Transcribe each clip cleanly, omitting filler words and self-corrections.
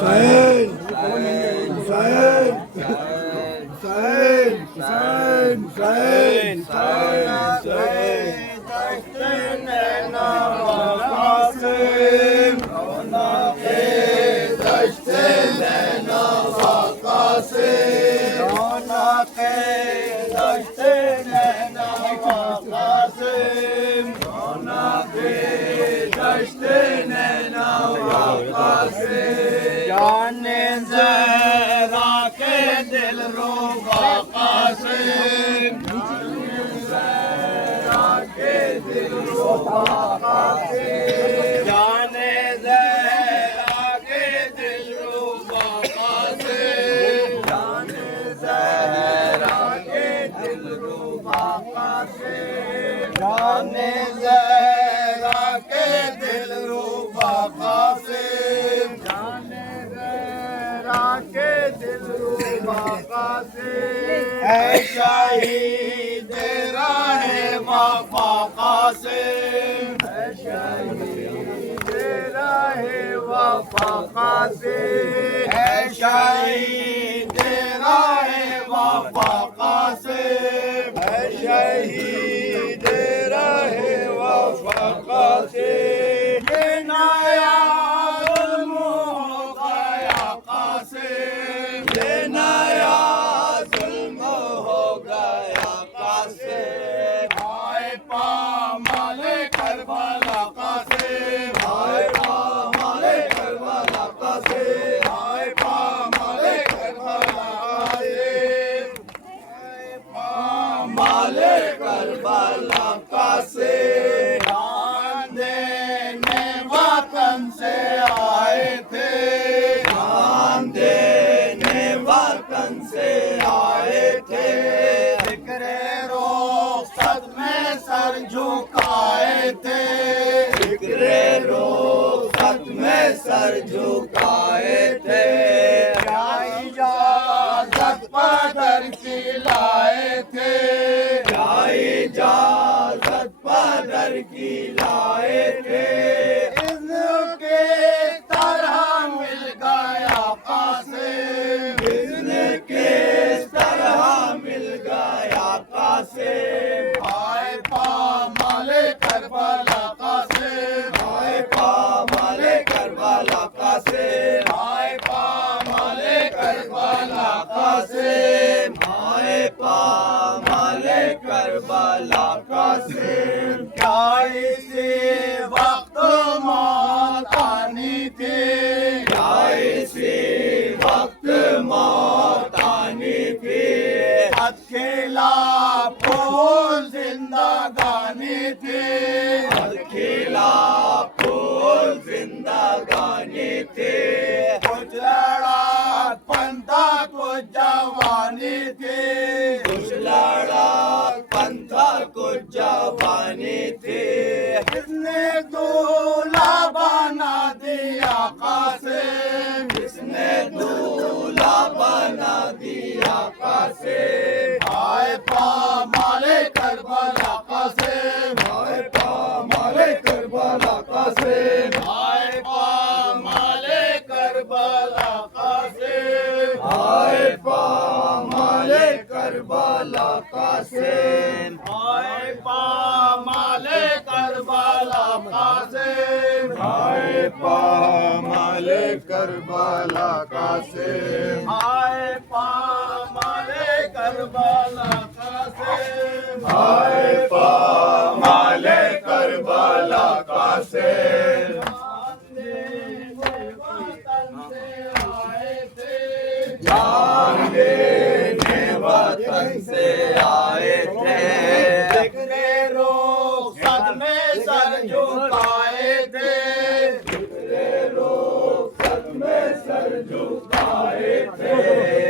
हुसैन हुसैन हुसैन हुसैन हुसैन जाने ज़हरा के दिल रुबा कासिम, ज़हरा के दिल रुबा कासिम, जाने ज़हरा के दिल रुबा कासिम, जाने ज़हरा के दिल रुबा कासिम, जाने ज़हरा के दिल रुबा कासिम, जाने ज़हरा के दिल रुबा कासिम, ऐ शहीद राहे वफा कासिम, ऐ शहीद राहे वफा कासिम, ऐ शहीद राहे वफा कासिम, ऐ शहीद राहे वफा कासिम, ये नया ज़ुल्म हो गया कासिम, ये नया ज़ुल्म हो गया कासिम, हाय पामाले करबला कासिम, हाय पामाले करबला कासिम, हाय पामाले करबला कासिम, हाय पामाले करबला कासिम, जान देने वतन से आए थे, जान देने वतन से आए थे, ज़िक्रे रुख़सत में सर झुकाए थे, ज़िक्रे रुख़सत में सर झुकाए थे, क्या इजाज़त पदर की लाए थे, क्या इजाज़त पदर की लाए थे, इनके तरह मिल गया कासिम, इनके तरह मिल गया कासिम, हाय पामाले करबला कासिम, हाय पामाले करबला कासिम, हाय पामाले करबला कासिम, हाय पामाले करबला कासिम, क्या इसी वक्त मौत आनी थी, क्या इसी वक्त मौत आनी थी, हद खिलाफ फूल जिंदगानी थी, हद खिलाफ फूल जिंदगानी थी, कुछ लड़ाक पंथा कुछ जवानी थी, कुछ लड़ाक पंथा कुछ जवानी थी, किसने दूल्हा बना दिया कासिम, किसने दूल्हा बना दिया कासिम, हाय पामाले करबला कासिम, हाय पामाले करबला कासिम, हाय पामाले करबला कासिम, हाय पामाले करबला कासिम, हाय पामाले करबला कासिम, हाय पामाले करबला कासिम, हाय पामाले करबला कासिम, हाय पामाले करबला कासिम, जान देने वतन से आए थे, ज़िक्रे रुख़सत में सर झुकाए थे, ज़िक्रे रुख़सत में सर झुकाए थे,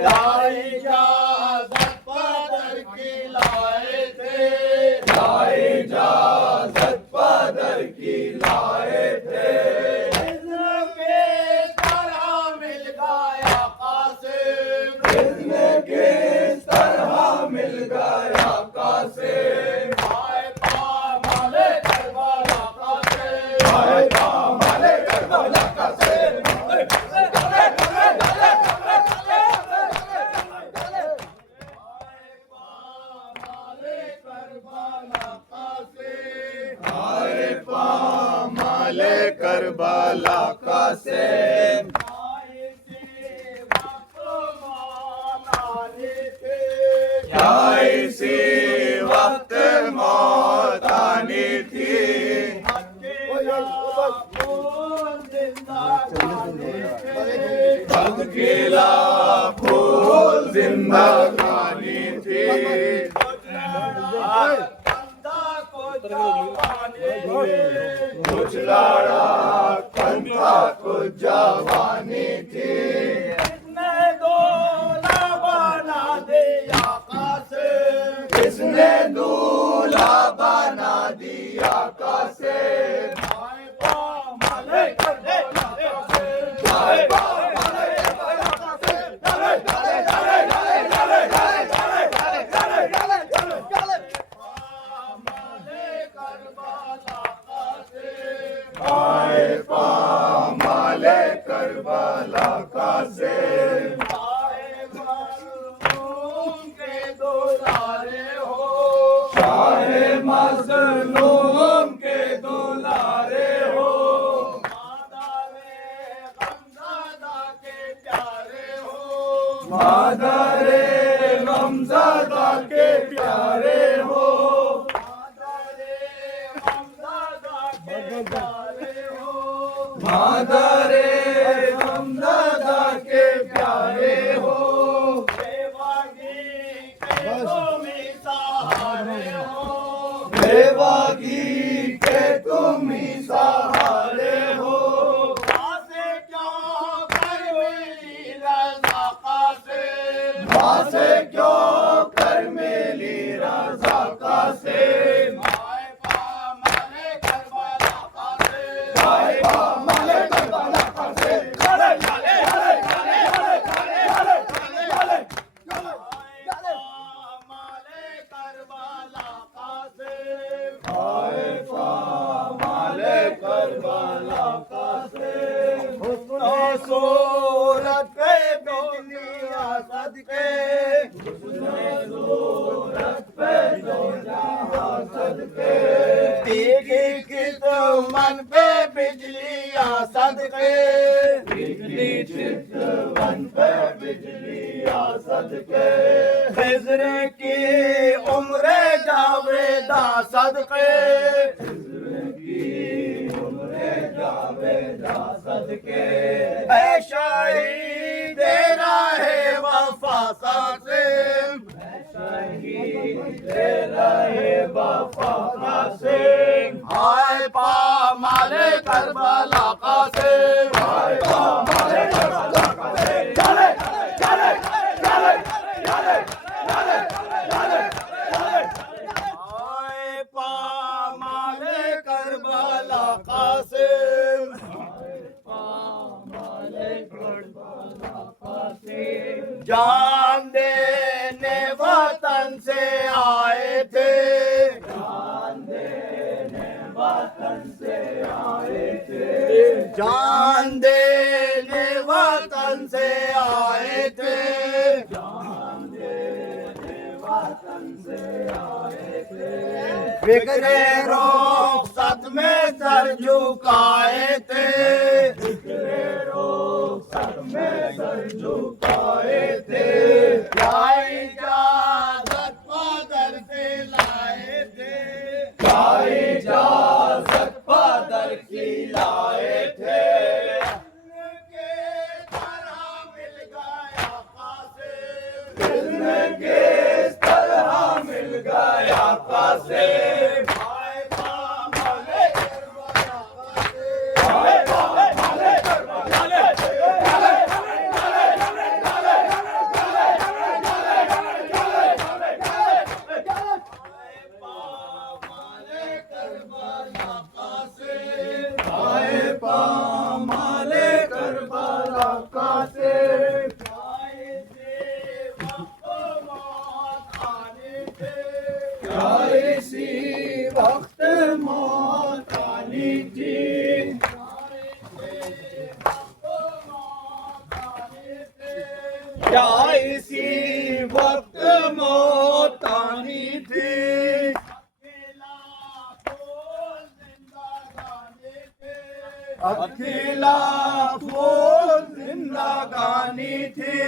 क्या इजाज़त पदर की लाए थे, क्या इजाज़त पदर की लाए थे, अकेला फूल जिंदगानी थी कुछ लड़ा कंधा को जवानी थी किसने दूल्हा बना दिया कासिम किसने दूल्हा बना दिया कासिम करबला कासिम आए मज़लूम के दुलारे हो शाहे मज़लूम के दुलारे हो मादारे गमज़दा के प्यारे हो मादारे गमज़दा के प्यारे हो बेवागी के तुम ही सहारे हो बेवागी के तुम ही सहारे हो से क्यों कर मिली रज़ा कासिम से क्यों कर मिली रज़ा कासिम सूरत पे बिजलियां सदके सूरत पे बिजलियां सदके एक मन पे बिजलियां सदके मन पे बिजलियां सदके खिज़र की उम्र जावेदा सदके सदके ऐ शाहीद तेरा है वफा कासिम तेरा है वफा कासिम हाय पामाले करबला कासिम हाय पामाले करबला कासिम चले चले चले चले चले चले हाय पामाले करबला कासिम जान देने वतन से आए थे जान देने वतन से आए थे जान देने वतन से आए थे जान देने वतन से आए थे फिक्रे रुखसत में सर झुकाए थे फिक्रे रुखसत में सर झुकाए थे क्या इजाजत पादर से लाए थे क्या इजाजत पादर की लाए थे के तरह मिल गया कासिम के तरह मिल गया कासिम वक्त मौत आनी थी क्या इसी वक्त मौत आनी थी अकेला फूल जिंदगानी थी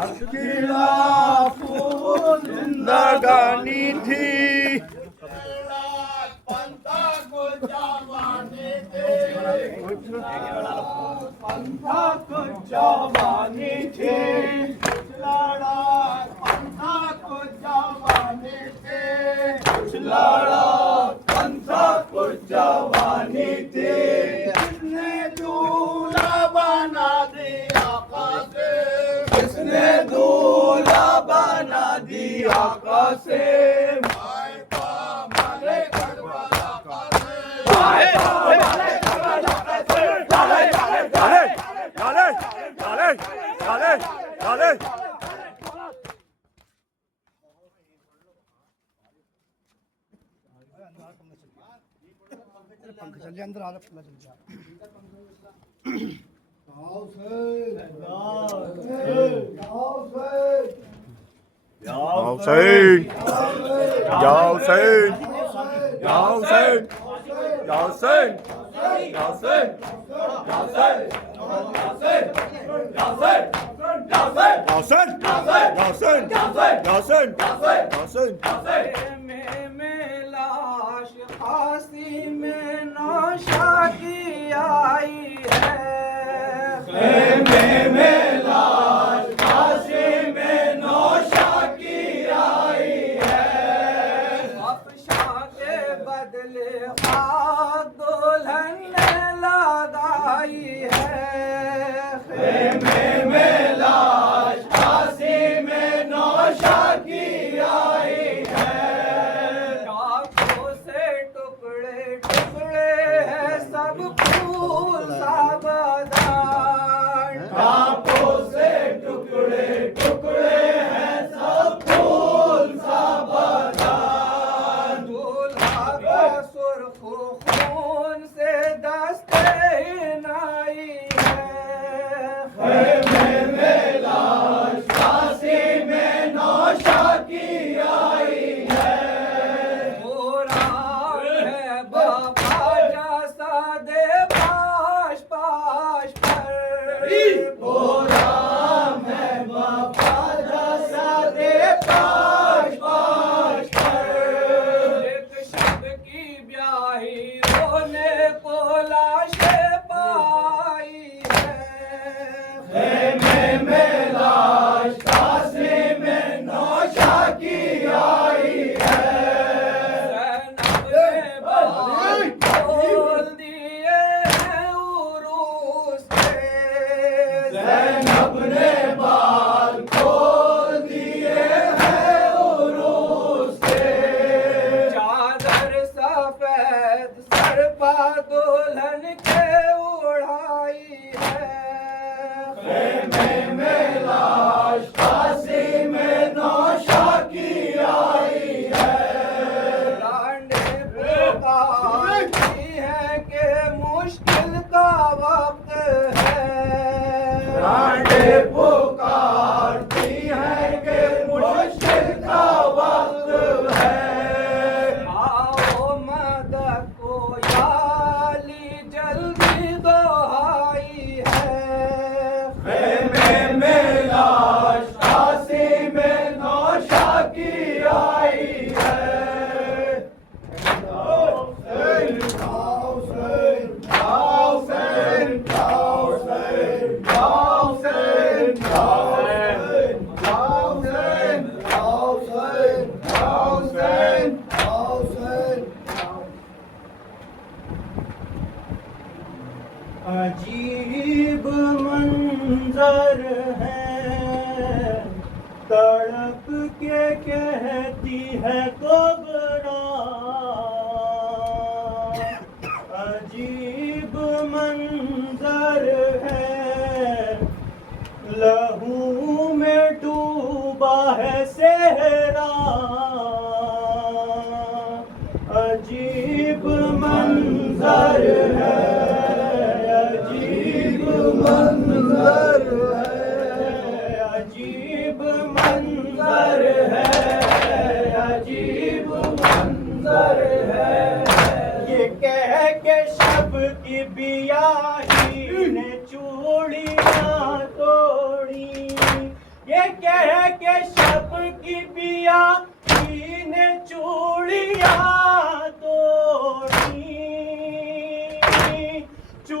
अकेला फूल जिंदगानी थी पंता को जवानी पंथाक जवानी थी लड़ा पंथाक जवानी थी लड़ा पंथाक जवानी थी किसने दूल्हा बना दिया कासिम किसने दूल्हा बना दिया कासिम पंख चल जा अंदर आ चल जा लाश फांसी में नौशा की आई है में लाश फांसी में नौशा की आई है अफशा के बदले खाक दुल्हन ने लगाई है में लाश फांसी में नौशा की आई है सब फूल सावधान टापों से टुकड़े टुकड़े हैं सब फूल सावधान दूल्हा का सुर्ख खून से दस्ते नाई है में लाश फांसी में नौशा की आई है दुल्हन के उड़ाई है में लाश फांसी में नौशा की आई है लांडे पुकारती है कि मुश्किल का वक्त है लांडे पुकारती है कि मुश्किल का वक्त है आओ मदद को जल्दी दोहाई है में लाश फांसी में नौशा की आई है अजीब मंजर है तड़प के कहती है कोबरा अजीब मंजर है लहू में डूबा है सेहरा अजीब मंजर है मंजर है अजीब मंजर है अजीब मंजर है ये कह के शब की बियाही ने चूड़ियां तोड़ी ये कह के शब की बियाही ने चूड़ियां तोड़ी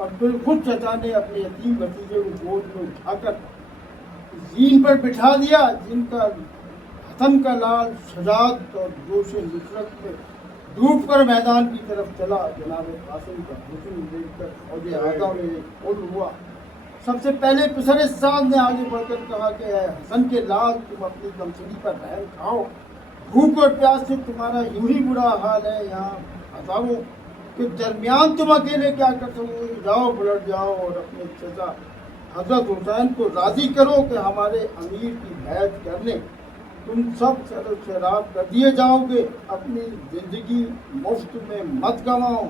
और फिर खुद चचा ने अपने यतीम भतीजे को गोद में उठाकर जीन पर बिठा दिया, जिनका हसन का लाल शजात और जोश नुसरत में डूब कर मैदान की तरफ चला। जनाब कासिम का हुस्न देखकर फौज आगा में एक फौज हुआ। सबसे पहले पिसर साद ने आगे बढ़कर कहा कि हसन के लाल, तुम अपनी तमसली पर रहम खाओ, भूख और प्यास से तुम्हारा यूं ही बुरा हाल है। यहाँ हजारों के दरमियान तुम अकेले क्या कर सकोगे? जाओ, पलट जाओ और अपने चचा हजरत हुसैन को राजी करो कि हमारे अमीर की बैत कर लें। तुम सब सर शराब कर दिए जाओगे, अपनी जिंदगी मुफ्त में मत गंवाओ।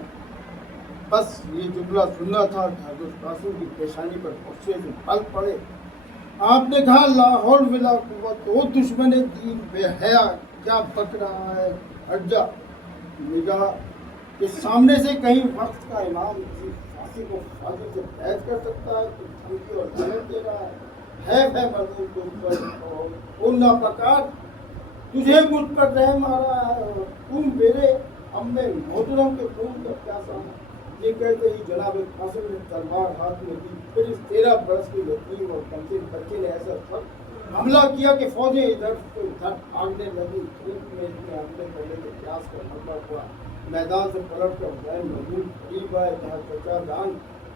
बस ये जुमला सुनना था कि हजरत कासिम की पेशानी पर गुस्से से पल पड़े। आपने कहा, लाहौल विला कुव्वत, ओ दुश्मन दीन बेहया, क्या बक रहा है, हट जा। निगाह के सामने से कहीं वक्त का इमाम किसी फांसी को फांसी से बैत कर सकता है, तो धमकी और जहर दे रहा है मजदूर के ऊपर और नापकार, तुझे मुझ पर रहम आ रहा है और तुम मेरे अम्मे मोहतरम के खून का प्यासा है। ये कहते ही जनाब कासिम ने तलवार हाथ में ली। फिर इस 13 बरस के यतीम और कमसिन बच्चे ने ऐसा सख्त हमला किया कि फौजें इधर से उधर भागने लगी। धूप में इतने हमले करने के प्रयास का हमला हुआ। मैदान से पलट कर हुसैन मजदूर करीब आए, जहाँ चचा जान